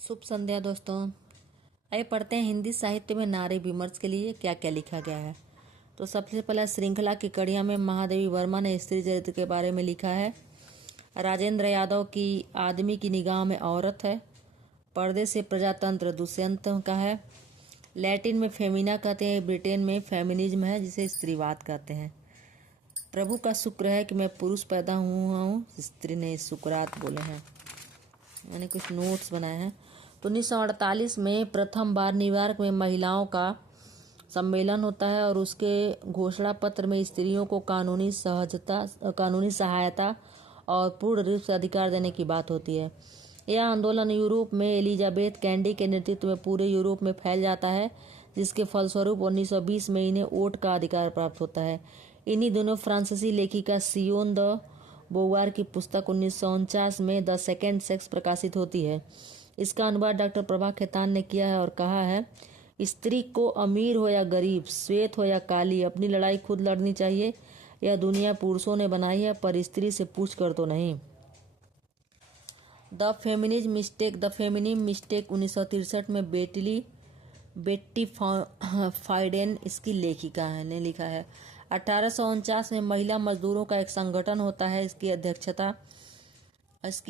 शुभ संध्या दोस्तों। आइए पढ़ते हैं हिंदी साहित्य में नारी विमर्श के लिए क्या क्या लिखा गया है। तो सबसे पहले श्रृंखला की कड़िया में महादेवी वर्मा ने स्त्री चरित्र के बारे में लिखा है। राजेंद्र यादव की आदमी की निगाह में औरत है। पर्दे से प्रजातंत्र दुष्यंत का है। लैटिन में फेमिना कहते हैं, ब्रिटेन में फेमिनिज्म है जिसे स्त्रीवाद कहते हैं। प्रभु का शुक्र है कि मैं पुरुष पैदा हुआ हूँ, स्त्री ने शुक्रात बोले हैं। मैंने कुछ नोट्स बनाए हैं। तो 1948 में प्रथम बार न्यूयॉर्क में महिलाओं का सम्मेलन होता है और उसके घोषणा पत्र में स्त्रियों को कानूनी सहायता और पूर्ण रूप से अधिकार देने की बात होती है। यह आंदोलन यूरोप में एलिजाबेथ कैंडी के नेतृत्व में पूरे यूरोप में फैल जाता है, जिसके फलस्वरूप 1920 में इन्हें वोट का अधिकार प्राप्त होता है। इन्हीं दिनों फ्रांसीसी लेखिका सियोन द बोवार की पुस्तक 1949 में द सेकेंड सेक्स प्रकाशित होती है। इसका अनुवाद डॉक्टर प्रभा खेतान ने किया है और कहा है, स्त्री को अमीर हो या गरीब, श्वेत हो या काली, अपनी लड़ाई खुद लड़नी चाहिए। यह दुनिया पुरुषों ने बनाई है, पर स्त्री से पूछ कर तो नहीं। द फेमिनिज्म मिस्टेक 1963 में बेट्टी फाइडेन इसकी लेखिका है ने लिखा है। 1849 में महिला मजदूरों का एक संगठन होता है। इसकी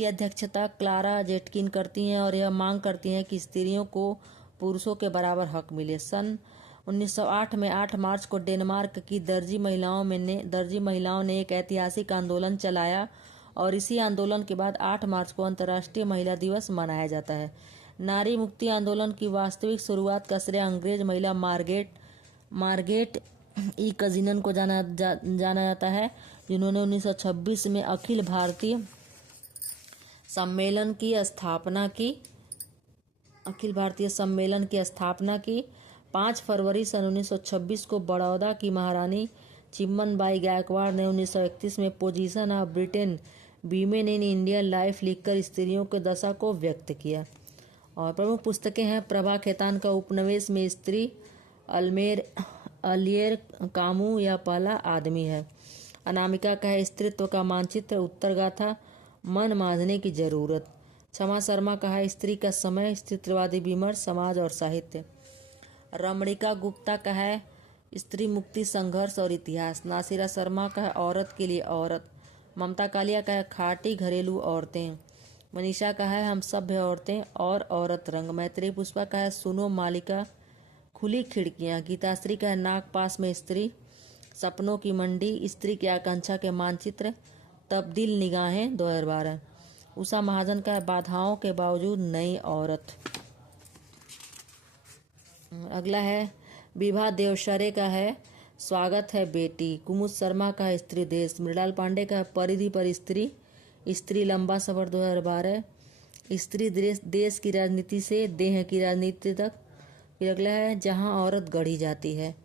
अध्यक्षता क्लारा जेटकिन करती हैं और यह मांग करती हैं कि स्त्रियों को पुरुषों के बराबर हक मिले। सन 1908 में 8 मार्च को डेनमार्क की दर्जी महिलाओं ने एक ऐतिहासिक आंदोलन चलाया और इसी आंदोलन के बाद 8 मार्च को अंतर्राष्ट्रीय महिला दिवस मनाया जाता है। नारी मुक्ति आंदोलन की वास्तविक शुरुआत का श्रेय अंग्रेज महिला मार्गेट ई कजिनन को जाना जाता है, जिन्होंने 1926 में अखिल भारतीय सम्मेलन की स्थापना की। 5 फरवरी सन 1926 को बड़ौदा की महारानी चिम्मन बाई गायकवाड़ ने 1931 में position of Britain women in Indian life लिखकर स्त्रियों के दशा को व्यक्त किया। और प्रमुख पुस्तकें हैं प्रभा खेतान का उपनिवेश में स्त्री, अलियर कामू यह पहला आदमी है, अनामिका का है स्त्रीत्व का मानचित्र, उत्तरगाथा, मन मांझने की जरूरत, क्षमा शर्मा का है स्त्री का समय, स्त्रीत्ववादी विमर्श, समाज और साहित्य, रमणिका गुप्ता का है स्त्री मुक्ति संघर्ष और इतिहास, नासिरा शर्मा का है औरत के लिए औरत, ममता कालिया का है खाटी घरेलू औरतें, मनीषा का है हम सभ्य औरतें और औरत रंग, मैत्री पुष्पा का है सुनो मालिका, खुली खिड़कियां, गीताश्री का है नागपास में स्त्री, सपनों की मंडी, स्त्री की आकांक्षा के मानचित्र, तब्दील निगाहें 2012, उषा महाजन का है बाधाओं के बावजूद नई औरत। अगला है विभा देवशरे का है स्वागत है बेटी, कुमुद शर्मा का है स्त्री देश, मृणाल पांडे का है परिधि पर स्त्री लंबा सफर 2012, स्त्री देश की राजनीति से देह की राजनीति तक। फिर अगला है जहां औरत गढ़ी जाती है,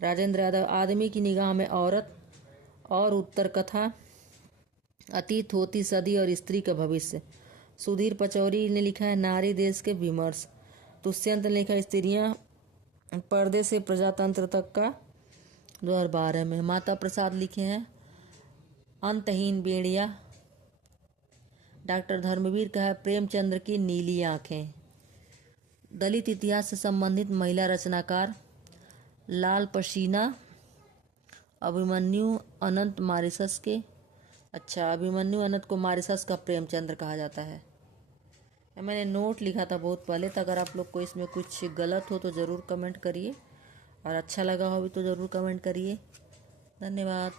राजेंद्र यादव आदमी की निगाह में औरत और उत्तर कथा, अतीत होती सदी और स्त्री का भविष्य, सुधीर पचौरी ने लिखा है नारी देश के विमर्श, दुष्यंत ने लिखा स्त्रियां पर्दे से प्रजातंत्र तक का 2012 में, माता प्रसाद लिखे हैं अंतहीन बेड़िया, डॉक्टर धर्मवीर का है प्रेमचंद्र की नीली आंखें, दलित इतिहास से संबंधित महिला रचनाकार लाल पसीना, अभिमन्यु अनंत मॉरिशस के, अभिमन्यु अनंत को मॉरिशस का प्रेमचंद्र कहा जाता है। मैंने नोट लिखा था बहुत पहले, तो अगर आप लोग को इसमें कुछ गलत हो तो ज़रूर कमेंट करिए और अच्छा लगा हो भी तो ज़रूर कमेंट करिए। धन्यवाद।